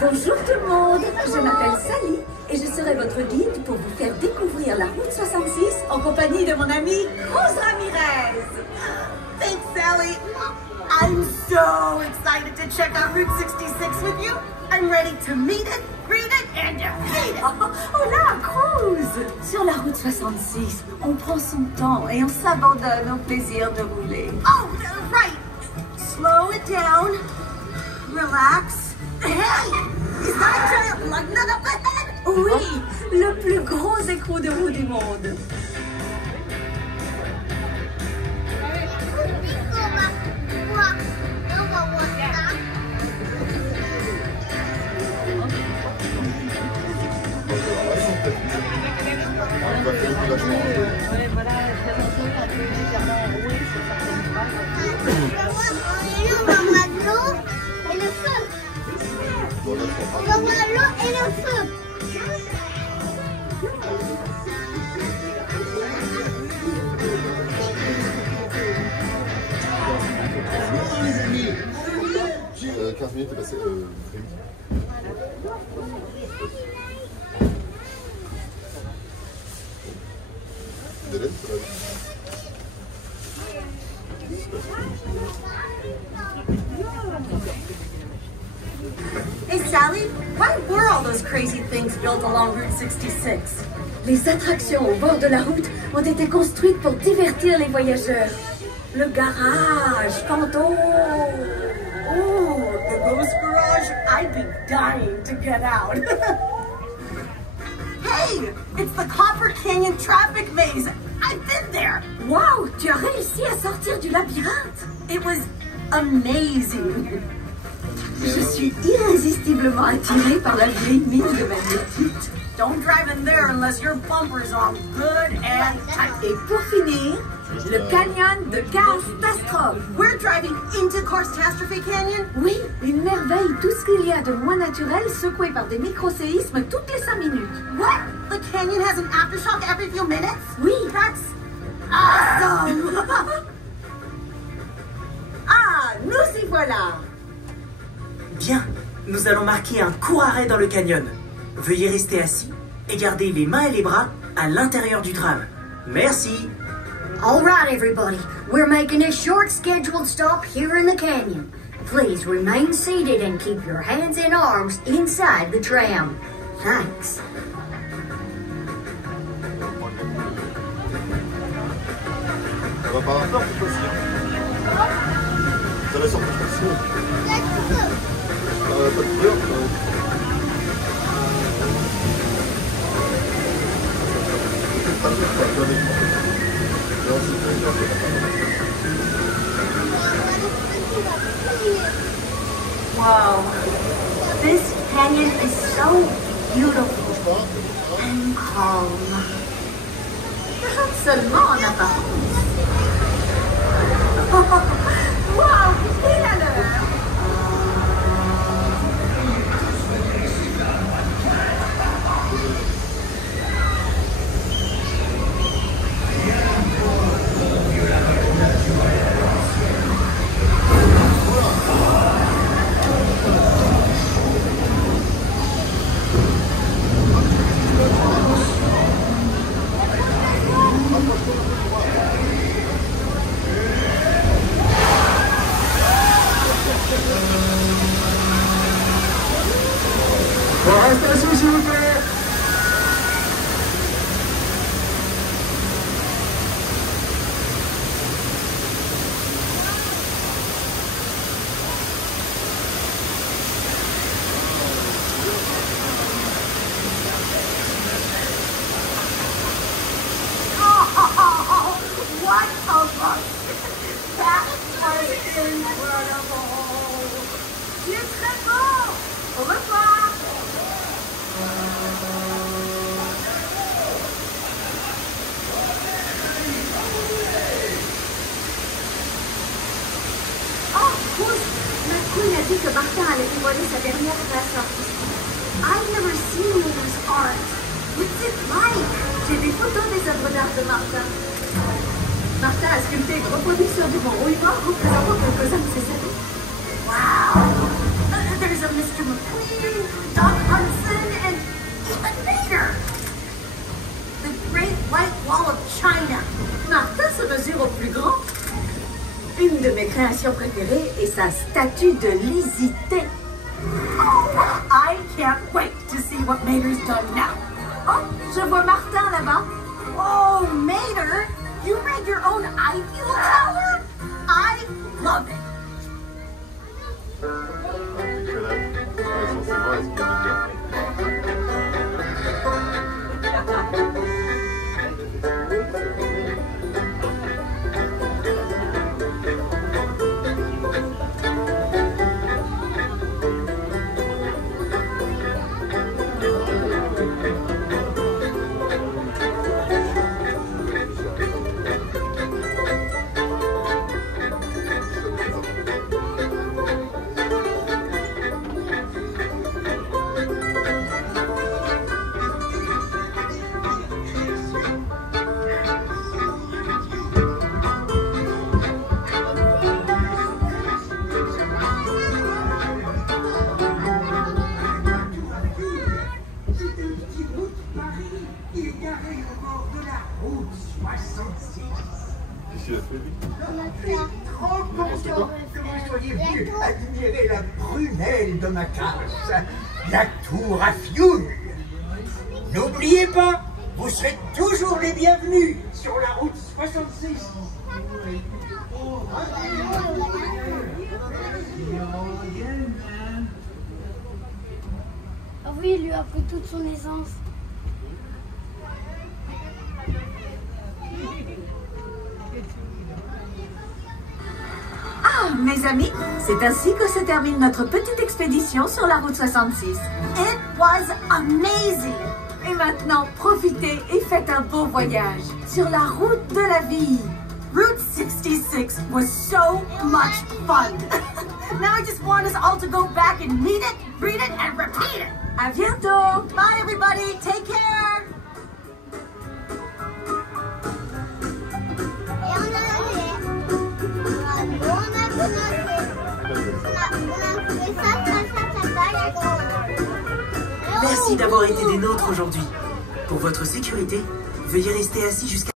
Bonjour tout le monde, je m'appelle Sally et je serai votre guide pour vous faire découvrir la route 66 en compagnie de mon ami Cruz Ramirez. Thanks, Sally. I'm so excited to check out Route 66 with you. I'm ready to meet it, greet it, and defeat it. Oh là, Cruz! Sur la route 66, on prend son temps et on s'abandonne au plaisir de rouler. Oh, right. Slow it down. Relax. Hey! Is that a giant lug nut up ahead? Oui, le plus gros écrou de roue du monde. On va voir l'eau et le feu. Les amis, 15 minutes est passé. Délai, ça va. Hey, Sally, why were all those crazy things built along Route 66? Les attractions au bord de la route ont été construites pour divertir les voyageurs. Le garage, fantôme. Ooh, the ghost garage? I'd be dying to get out. Hey, it's the Copper Canyon traffic maze. I've been there. Wow, tu as réussi à sortir du labyrinthe. It was amazing. Je suis irrésistiblement attirée par la vieille mine de magnétite. Don't drive in there unless your bumper's on good and tight. Et pour finir, le canyon de catastrophe. We're driving into Catastrophe Canyon? Oui, une merveille, tout ce qu'il y a de moins naturel secoué par des micro-séismes toutes les 5 minutes. What? The canyon has an aftershock every few minutes? Oui. That's awesome! Ah, nous y voilà. Bien, nous allons marquer un court arrêt dans le canyon. Veuillez rester assis et garder les mains et les bras à l'intérieur du tram. Merci. All right, everybody. We're making a short scheduled stop here in the canyon. Please remain seated and keep your hands and arms inside the tram. Thanks. Ça va pas. Non, c'est possible. Ça va sortir possible. Pas de couleur. Wow, this canyon is so beautiful and calm. Seulement en apparence. Wow, pile à l'heure. Que Martin allait dévoiler sa dernière création artistique. I've never seen his art. What's it like? J'ai des photos des œuvres d'art de Martin. Martin a sculpté une reproduction du mont Roulement représentant quelques-uns de ses Une de mes créations préférées est sa statue de Lizzie-T. I can't wait to see what Mater's done now. Oh, je vois Martin là-bas. Oh, Mater, you made your own Eiffel Tower? I love it. Trop content que vous soyez venus admirer la prunelle de ma cage, la tour à fioul. N'oubliez pas, vous serez toujours les bienvenus sur la route 66. Ah oui, il lui a pris toute son essence. Ah, mes amis, c'est ainsi que se termine notre petite expédition sur la route 66. It was amazing. Et maintenant, profitez et faites un beau voyage sur la route de la vie. Route 66 was so much fun. Now I just want us all to go back and meet it, read it, and repeat it. À bientôt. Bye, everybody. Take care. Et on a fait ça. Merci d'avoir été des nôtres aujourd'hui. Pour votre sécurité, veuillez rester assis jusqu'à